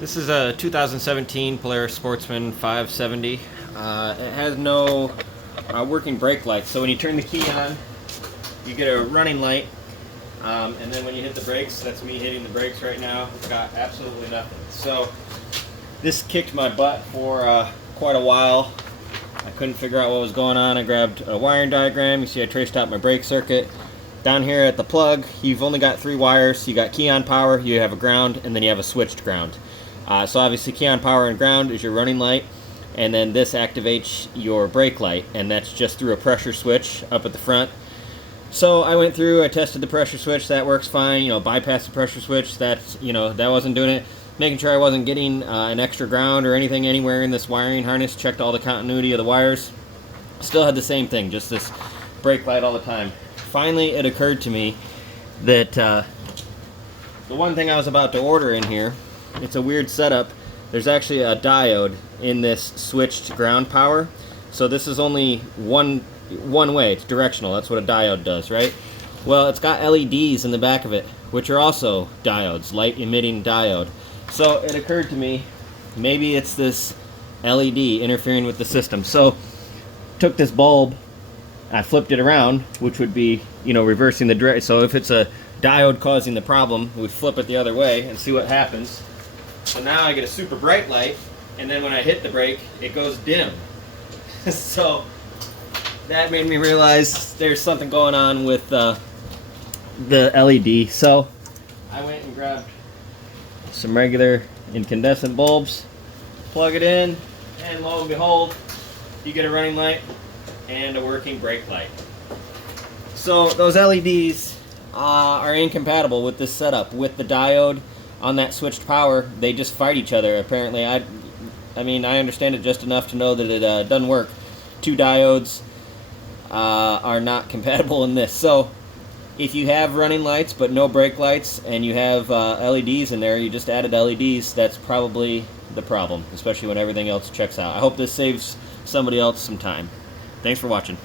This is a 2017 Polaris Sportsman 570. It has no working brake lights, so when you turn the key on, you get a running light, and then when you hit the brakes, that's me hitting the brakes right now, it's got absolutely nothing. So this kicked my butt for quite a while. I couldn't figure out what was going on. I grabbed a wiring diagram. You see I traced out my brake circuit. Down here at the plug, you've only got 3 wires. You got key on power, you have a ground, and then you have a switched ground. So obviously key on power and ground is your running light, and then this activates your brake light, and that's just through a pressure switch up at the front. So I went through, I tested the pressure switch, that works fine, bypassed the pressure switch, that wasn't doing it. Making sure I wasn't getting an extra ground or anything anywhere in this wiring harness, checked all the continuity of the wires. Still had the same thing, just this brake light all the time. Finally, it occurred to me that the one thing I was about to order in here, it's a weird setup. There's actually a diode in this switched ground power. So this is only one way, it's directional, that's what a diode does, right? Well, it's got LEDs in the back of it, which are also diodes, light emitting diode. So it occurred to me, maybe it's this LED interfering with the system. So took this bulb, I flipped it around, which would be, reversing the direction. So if it's a diode causing the problem, we flip it the other way and see what happens. So now I get a super bright light, and then when I hit the brake, it goes dim. So that made me realize there's something going on with the LED. So I went and grabbed some regular incandescent bulbs, plug it in, and lo and behold, you get a running light and a working brake light. So those LEDs are incompatible with this setup. With the diode on that switched power, they just fight each other. Apparently, I understand it just enough to know that it doesn't work. 2 diodes are not compatible in this. So if you have running lights but no brake lights, and you have LEDs in there, you just added LEDs, that's probably the problem, especially when everything else checks out. I hope this saves somebody else some time. Thanks for watching.